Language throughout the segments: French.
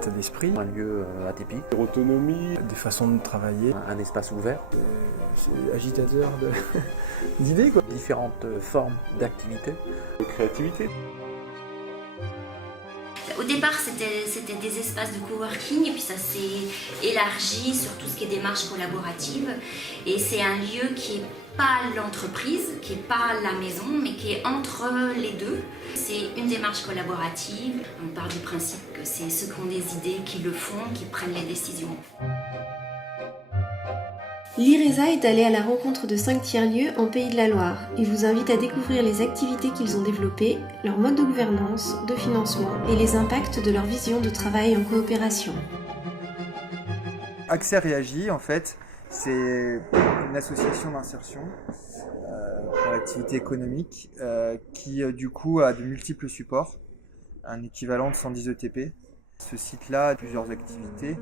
état d'esprit, un lieu atypique, autonomie, des façons de travailler, un espace ouvert, c'est agitateur d'idées quoi. Différentes formes d'activités, de créativité. Au départ, c'était des espaces de coworking et puis ça s'est élargi sur tout ce qui est démarche collaborative. Et c'est un lieu qui n'est pas l'entreprise, qui n'est pas la maison, mais qui est entre les deux. C'est une démarche collaborative. On part du principe que c'est ceux qui ont des idées qui le font, qui prennent les décisions. L'IRESA est allé à la rencontre de 5 tiers-lieux en Pays de la Loire. Il vous invite à découvrir les activités qu'ils ont développées, leur mode de gouvernance, de financement et les impacts de leur vision de travail en coopération. Accès Réagi, en fait, c'est une association d'insertion pour l'activité économique qui, du coup, a de multiples supports, un équivalent de 110 ETP. Ce site-là a plusieurs activités,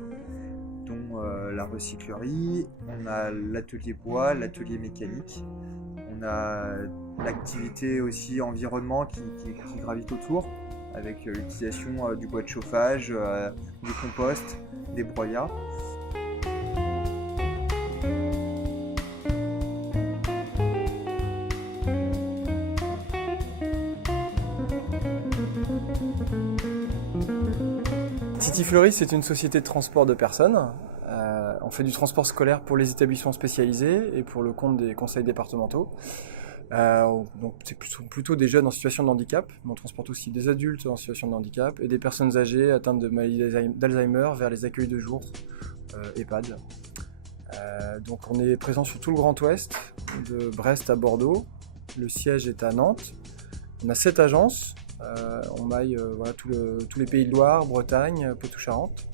dont la recyclerie, on a l'atelier bois, l'atelier mécanique, on a l'activité aussi environnement qui gravite autour, avec l'utilisation du bois de chauffage, du compost, des broyats. Titi Fleury, c'est une société de transport de personnes. On fait du transport scolaire pour les établissements spécialisés et pour le compte des conseils départementaux. Donc c'est plutôt des jeunes en situation de handicap, mais on transporte aussi des adultes en situation de handicap et des personnes âgées atteintes de maladie d'Alzheimer vers les accueils de jour EHPAD. Donc on est présent sur tout le Grand Ouest, de Brest à Bordeaux. Le siège est à Nantes. On a 7 agences. On maille tous les pays de Loire, Bretagne, Poitou-Charentes.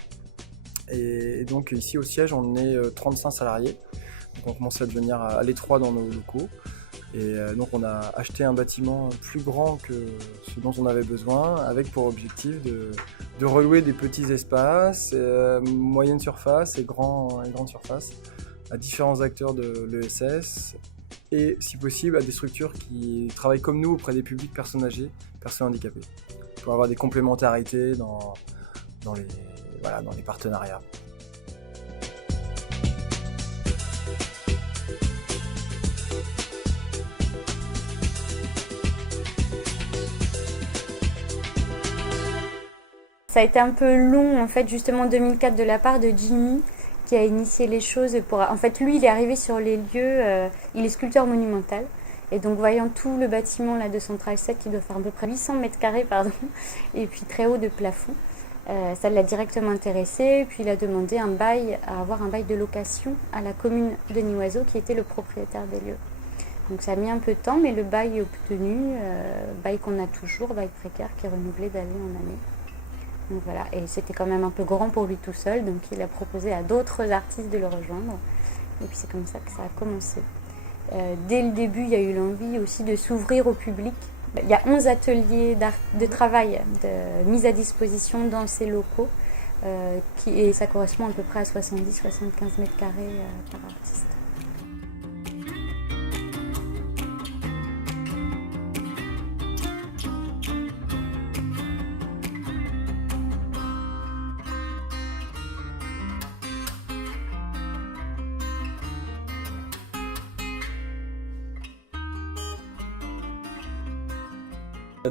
Et donc ici au siège, on est 35 salariés. Donc on commence à devenir à l'étroit dans nos locaux. Et donc on a acheté un bâtiment plus grand que ce dont on avait besoin, avec pour objectif de relouer des petits espaces, moyenne surface et grande surface, à différents acteurs de l'ESS, et si possible à des structures qui travaillent comme nous auprès des publics personnes âgées, personnes handicapées, pour avoir des complémentarités dans les partenariats. Ça a été un peu long, en fait, justement en 2004 de la part de Jimmy, qui a initié les choses. En fait, lui, il est arrivé sur les lieux, il est sculpteur monumental. Et donc, voyant tout le bâtiment là, de Central 7, qui doit faire à peu près 800 mètres carrés, et puis très haut de plafond, ça l'a directement intéressé. Puis il a demandé à avoir un bail de location à la commune de Nivoiseau, qui était le propriétaire des lieux. Donc ça a mis un peu de temps, mais le bail est obtenu, bail qu'on a toujours, bail précaire, qui est renouvelé d'année en année. Donc voilà, et c'était quand même un peu grand pour lui tout seul, donc il a proposé à d'autres artistes de le rejoindre. Et puis c'est comme ça que ça a commencé. Dès le début, il y a eu l'envie aussi de s'ouvrir au public. Il y a 11 ateliers de travail de mise à disposition dans ces locaux, et ça correspond à peu près à 70-75 mètres carrés par artiste.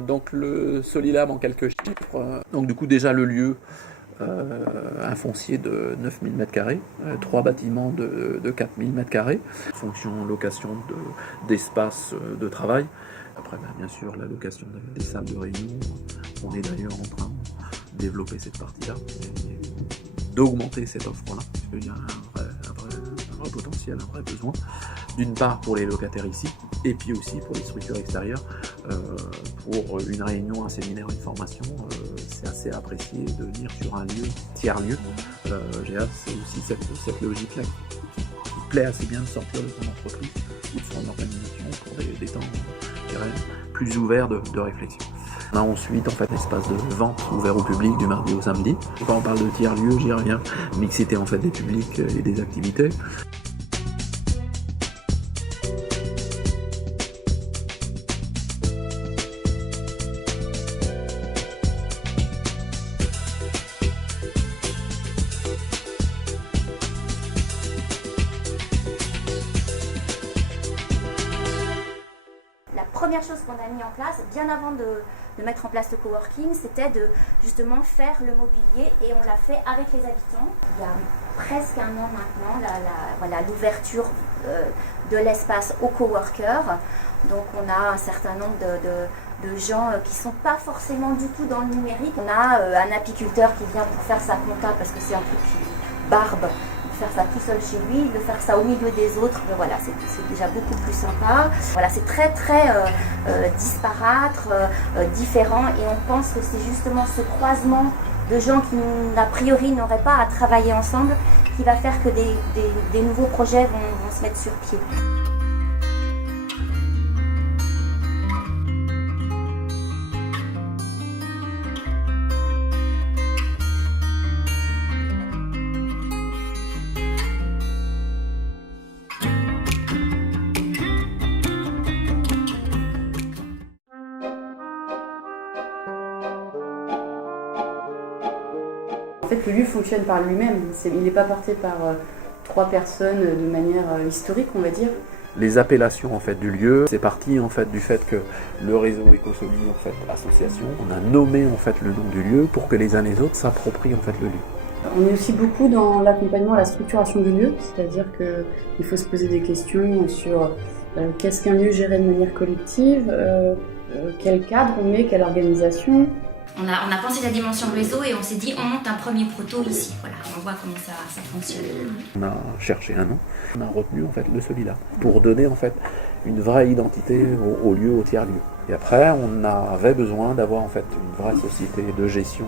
Donc le Solilab en quelques chiffres, donc du coup déjà le lieu, un foncier de 9000 m², 3 bâtiments de 4000 m², fonction location d'espace de travail. Après bien sûr la location des salles de réunion, on est d'ailleurs en train de développer cette partie-là, et d'augmenter cette offre-là, parce qu'il y a un vrai potentiel, un vrai besoin, d'une part pour les locataires ici, et puis aussi pour les structures extérieures. Pour une réunion, un séminaire, une formation, c'est assez apprécié de venir sur un lieu, tiers-lieu. C'est aussi cette logique-là qui plaît assez bien de sortir de son entreprise ou de son organisation pour des temps, je dirais, plus ouverts de réflexion. On a ensuite en fait un espace de vente ouvert au public du mardi au samedi. Quand on parle de tiers-lieu, j'y reviens, mixité en fait des publics et des activités. première chose qu'on a mis en place, bien avant de mettre en place le coworking, c'était de justement faire le mobilier et on l'a fait avec les habitants. Il y a presque un an maintenant, l'ouverture de l'espace aux coworkers. Donc on a un certain nombre de gens qui ne sont pas forcément du tout dans le numérique. On a un apiculteur qui vient pour faire sa compta parce que c'est un truc qui barbe, faire ça tout seul chez lui, de faire ça au milieu des autres, mais voilà, c'est déjà beaucoup plus sympa. Voilà, c'est très disparate, différent, et on pense que c'est justement ce croisement de gens qui, a priori, n'auraient pas à travailler ensemble qui va faire que des nouveaux projets vont se mettre sur pied. En fait, le lieu fonctionne par lui-même. Il n'est pas porté par 3 personnes de manière historique, on va dire. Les appellations en fait du lieu, c'est parti en fait du fait que le réseau Ecosoli en fait association, on a nommé en fait le nom du lieu pour que les uns et les autres s'approprient en fait le lieu. On est aussi beaucoup dans l'accompagnement à la structuration du lieu, c'est-à-dire qu'il faut se poser des questions sur qu'est-ce qu'un lieu géré de manière collective, quel cadre on met, quelle organisation. On a pensé la dimension réseau et on s'est dit on monte un premier proto ici. Voilà, on voit comment ça fonctionne. On a cherché un nom, on a retenu en fait le Solila pour donner en fait une vraie identité au lieu, au tiers-lieu. Et après, on avait besoin d'avoir en fait une vraie société de gestion,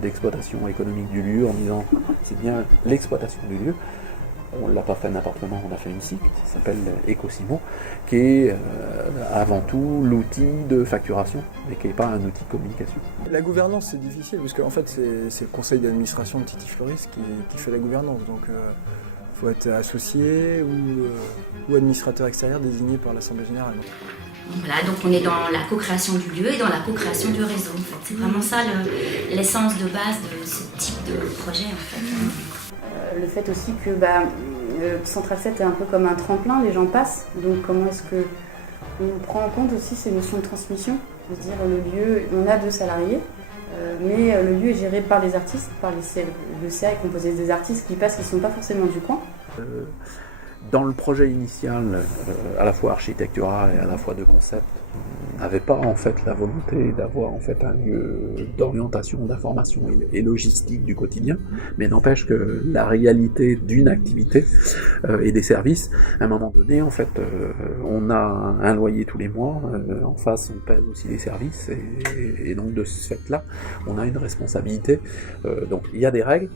d'exploitation économique du lieu en disant c'est bien l'exploitation du lieu. On ne l'a pas fait n'importe comment, on a fait une SIC qui s'appelle Ecosimo, qui est avant tout l'outil de facturation et qui n'est pas un outil de communication. La gouvernance c'est difficile parce qu'en fait c'est le conseil d'administration de Titifloris qui fait la gouvernance. Donc il faut être associé ou administrateur extérieur désigné par l'Assemblée Générale. Voilà, donc on est dans la co-création du lieu et dans la co-création du réseau. En fait. C'est vraiment ça l'essence de base de ce type de projet. En fait. Le fait aussi que Central 7 est un peu comme un tremplin, les gens passent. Donc comment est-ce qu'on prend en compte aussi ces notions de transmission, de se dire le lieu, on a 2 salariés, mais le lieu est géré par les artistes, le CA est composé des artistes qui passent, qui ne sont pas forcément du coin. Dans le projet initial, à la fois architectural et à la fois de concept, on n'avait pas en fait la volonté d'avoir en fait un lieu d'orientation, d'information et logistique du quotidien, mais n'empêche que la réalité d'une activité et des services, à un moment donné, en fait, on a un loyer tous les mois, en face on pèse aussi les services, et donc de ce fait-là, on a une responsabilité. Donc il y a des règles.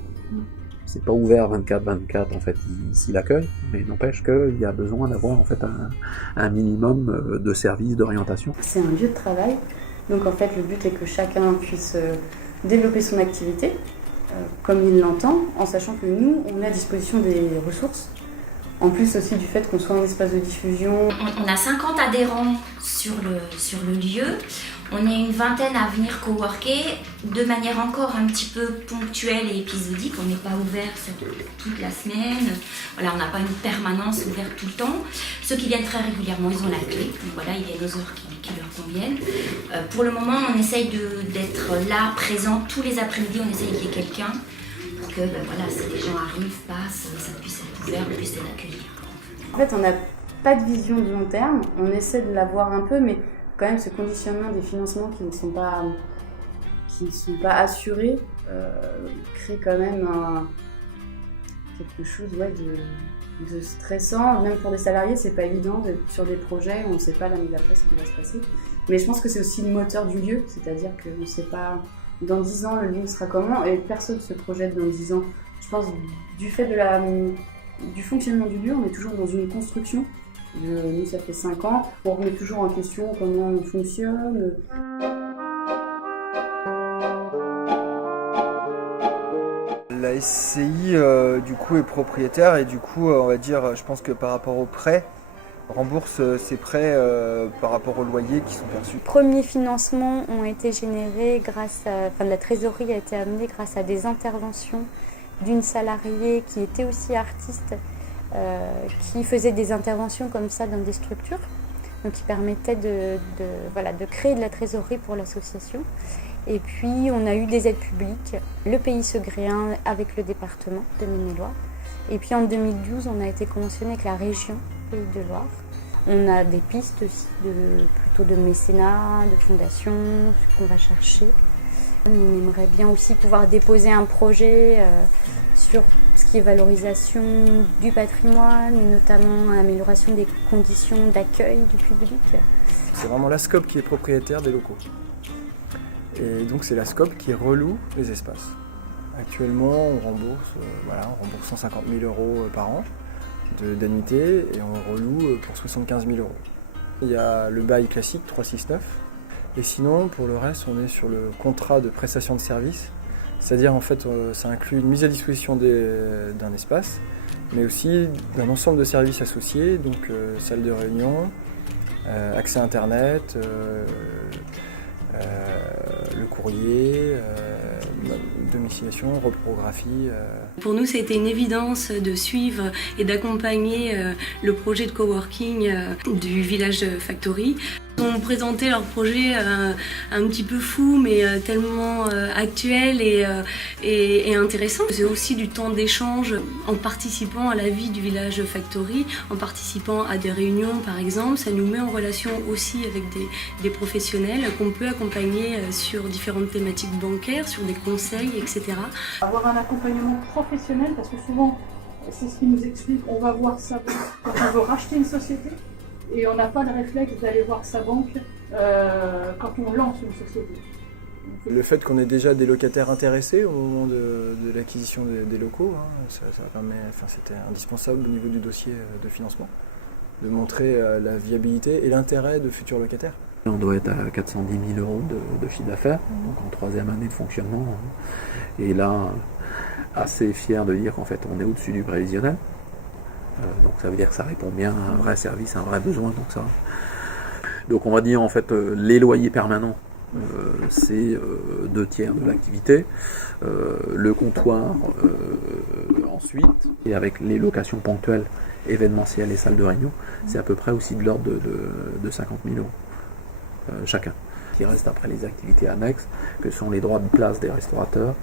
C'est pas ouvert 24/24 en fait ici l'accueil, mais n'empêche qu'il y a besoin d'avoir en fait un minimum de services, d'orientation. C'est un lieu de travail, donc en fait le but est que chacun puisse développer son activité comme il l'entend, en sachant que nous on met à disposition des ressources. En plus aussi du fait qu'on soit un espace de diffusion. On a 50 adhérents sur le lieu. On est une vingtaine à venir coworker de manière encore un petit peu ponctuelle et épisodique. On n'est pas ouvert sur toute la semaine. Voilà, on n'a pas une permanence ouverte tout le temps. Ceux qui viennent très régulièrement, ils ont la clé. Donc voilà, il y a nos heures qui leur conviennent. Pour le moment, on essaye d'être là, présent tous les après-midi. On essaye qu'il y ait quelqu'un pour que voilà, si les gens arrivent, passent, ça puisse être ouvert, on puisse les accueillir. En fait, on n'a pas de vision de long terme. On essaie de l'avoir un peu, mais quand même ce conditionnement des financements qui ne sont pas assurés crée quand même quelque chose de stressant. Même pour des salariés, c'est pas évident d'être sur des projets où on ne sait pas l'année d'après ce qui va se passer. Mais je pense que c'est aussi le moteur du lieu, c'est-à-dire qu'on ne sait pas dans 10 ans le lieu sera comment et personne ne se projette dans 10 ans. Je pense du fait du fonctionnement du lieu, on est toujours dans une construction. Nous, ça fait 5 ans, on remet toujours en question comment on fonctionne. La SCI, du coup, est propriétaire et du coup, on va dire, je pense que par rapport aux prêts, rembourse ses prêts par rapport aux loyers qui sont perçus. Les premiers financements ont été générés la trésorerie a été amenée grâce à des interventions d'une salariée qui était aussi artiste, qui faisait des interventions comme ça dans des structures. donc qui permettait de créer de la trésorerie pour l'association. Et puis on a eu des aides publiques, le Pays Segréen avec le département de Maine-et-Loire. Et puis en 2012, on a été conventionné avec la région Pays de Loire. On a des pistes aussi plutôt de mécénat, de fondation, ce qu'on va chercher. On aimerait bien aussi pouvoir déposer un projet sur ce qui est valorisation du patrimoine, et notamment amélioration des conditions d'accueil du public. C'est vraiment la SCOP qui est propriétaire des locaux. Et donc c'est la SCOP qui reloue les espaces. Actuellement, on rembourse 150 000 € par an d'annuité et on reloue pour 75 000 €. Il y a le bail classique 369 et sinon pour le reste on est sur le contrat de prestation de service, c'est-à-dire en fait ça inclut une mise à disposition d'un espace mais aussi d'un ensemble de services associés, donc salle de réunion, accès internet, le courrier, domiciliation, reprographie. Pour nous, ça a été une évidence de suivre et d'accompagner le projet de coworking du village Factory. Ils ont présenté leur projet un petit peu fou, mais tellement actuel et intéressant. C'est aussi du temps d'échange en participant à la vie du village Factory, en participant à des réunions par exemple. Ça nous met en relation aussi avec des professionnels qu'on peut accompagner sur différentes thématiques bancaires, sur des conseils, etc. Avoir un accompagnement professionnel, parce que souvent, c'est ce qui nous explique, on va voir sa banque quand on veut racheter une société. Et on n'a pas le réflexe d'aller voir sa banque quand on lance une société. Le fait qu'on ait déjà des locataires intéressés au moment de l'acquisition des locaux, ça permet, c'était indispensable au niveau du dossier de financement, de montrer la viabilité et l'intérêt de futurs locataires. On doit être à 410 000 € de chiffre d'affaires, donc en 3e année de fonctionnement. Et là, assez fier de dire qu'en fait on est au-dessus du prévisionnel. Donc ça veut dire que ça répond bien à un vrai service, à un vrai besoin. Donc on va dire en fait les loyers permanents, c'est 2/3 de l'activité. Le comptoir ensuite, et avec les locations ponctuelles, événementielles et salles de réunion, c'est à peu près aussi de l'ordre de 50 000 € chacun. Il reste après les activités annexes, que sont les droits de place des restaurateurs,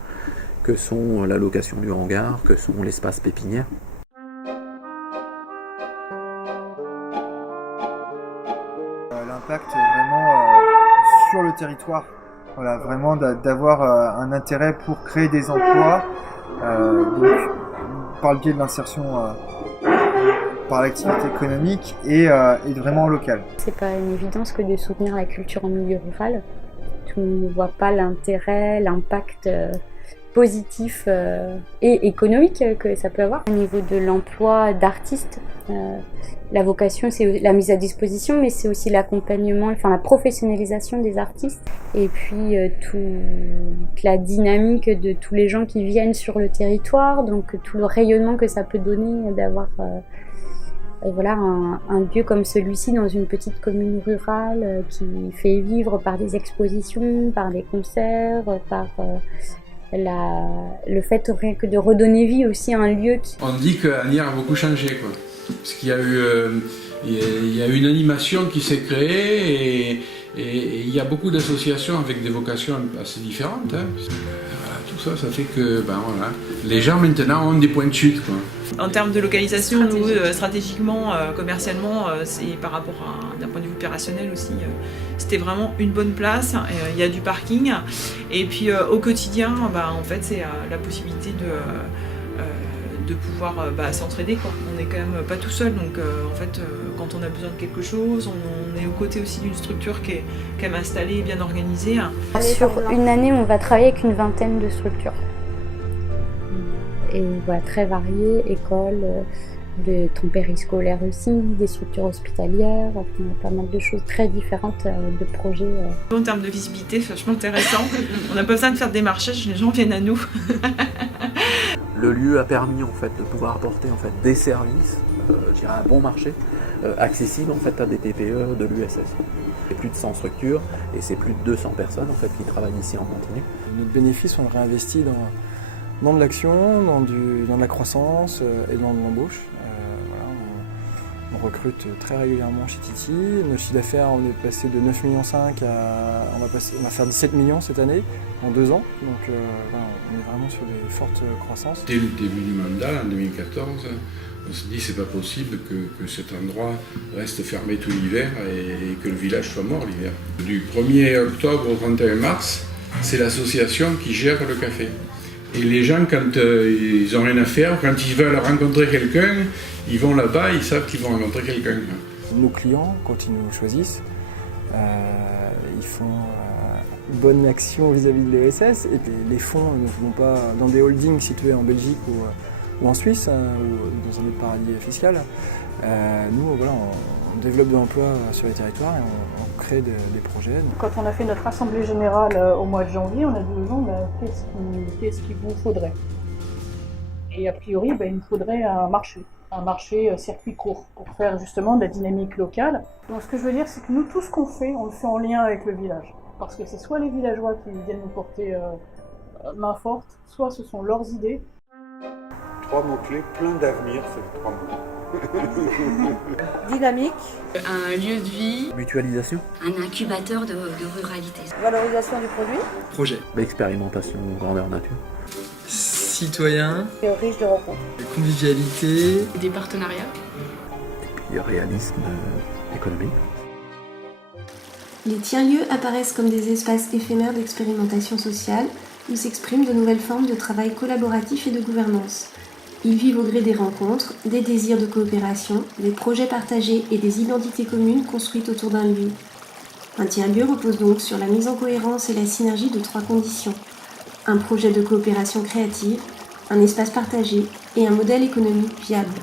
que sont la location du hangar, que sont l'espace pépinière. L'impact vraiment sur le territoire, voilà, vraiment d'avoir un intérêt pour créer des emplois, donc, par le biais de l'insertion par l'activité économique et vraiment locale. C'est pas une évidence que de soutenir la culture en milieu rural. Tout le monde ne voit pas l'intérêt, l'impact positif et économique que ça peut avoir. Au niveau de l'emploi d'artistes, la vocation c'est la mise à disposition, mais c'est aussi l'accompagnement, la professionnalisation des artistes. Et puis toute la dynamique de tous les gens qui viennent sur le territoire, donc tout le rayonnement que ça peut donner d'avoir un lieu comme celui-ci dans une petite commune rurale qui fait vivre par des expositions, par des concerts, par le fait rien que de redonner vie aussi à un lieu qui... On dit qu'Anières a beaucoup changé, quoi. Parce qu'il y a eu une animation qui s'est créée et il y a beaucoup d'associations avec des vocations assez différentes. Tout ça, ça fait que les gens maintenant ont des points de chute, quoi. En termes de localisation, nous, stratégiquement, commercialement, c'est par rapport d'un point de vue opérationnel aussi, c'était vraiment une bonne place. Il y a du parking. Et puis au quotidien, en fait, c'est la possibilité de pouvoir s'entraider, quoi. On n'est quand même pas tout seul, donc en fait, quand on a besoin de quelque chose, on est aux côtés aussi d'une structure qui est quand même installée et bien organisée. Sur une année, on va travailler avec une vingtaine de structures. Et très variées, écoles, de temps périscolaire aussi, des structures hospitalières, pas mal de choses très différentes de projets. En termes de visibilité, c'est vachement intéressant. On n'a pas besoin de faire des marchages, les gens viennent à nous. Le lieu a permis en fait de pouvoir apporter en fait des services, un bon marché, accessible en fait à des TPE de l'USS. C'est plus de 100 structures et c'est plus de 200 personnes en fait qui travaillent ici en continu. Notre bénéfice, on le réinvestit dans de l'action, dans de la croissance et dans de l'embauche. On recrute très régulièrement chez Titi. Notre chiffre d'affaires, on est passé de 9,5 millions à... On va faire 17 millions cette année, en 2 ans. Donc voilà, on est vraiment sur des fortes croissances. Dès le début du mandat, en 2014, on se dit c'est pas possible que cet endroit reste fermé tout l'hiver et que le village soit mort l'hiver. Du 1er octobre au 31 mars, c'est l'association qui gère le café. Et les gens, quand ils n'ont rien à faire, quand ils veulent rencontrer quelqu'un, ils vont là-bas, ils savent qu'ils vont rencontrer quelqu'un. Nos clients, quand ils nous choisissent, ils font une bonne action vis-à-vis de l'ESS. Et les fonds ne vont pas dans des holdings situés en Belgique ou en Suisse, ou dans un autre paradis fiscal. Nous, voilà, on développe de l'emploi sur les territoires et on crée des projets. Quand on a fait notre assemblée générale au mois de janvier, on a dit aux gens qu'est-ce qu'il vous faudrait. Et a priori, il nous faudrait un marché circuit court pour faire justement de la dynamique locale. Donc ce que je veux dire, c'est que nous, tout ce qu'on fait, on le fait en lien avec le village. Parce que c'est soit les villageois qui viennent nous porter main forte, soit ce sont leurs idées. 3 mots-clés, plein d'avenir, c'est 3 mots. Dynamique. Un lieu de vie. Mutualisation. Un incubateur de ruralité. Valorisation du produit. Projet. L'expérimentation grandeur nature. Citoyen. Riche de rencontres. Convivialité. Des partenariats. Et puis réalisme économique. Les tiers-lieux apparaissent comme des espaces éphémères d'expérimentation sociale où s'expriment de nouvelles formes de travail collaboratif et de gouvernance. Ils vivent au gré des rencontres, des désirs de coopération, des projets partagés et des identités communes construites autour d'un lieu. Un tiers-lieu repose donc sur la mise en cohérence et la synergie de 3 conditions. Un projet de coopération créative, un espace partagé et un modèle économique viable.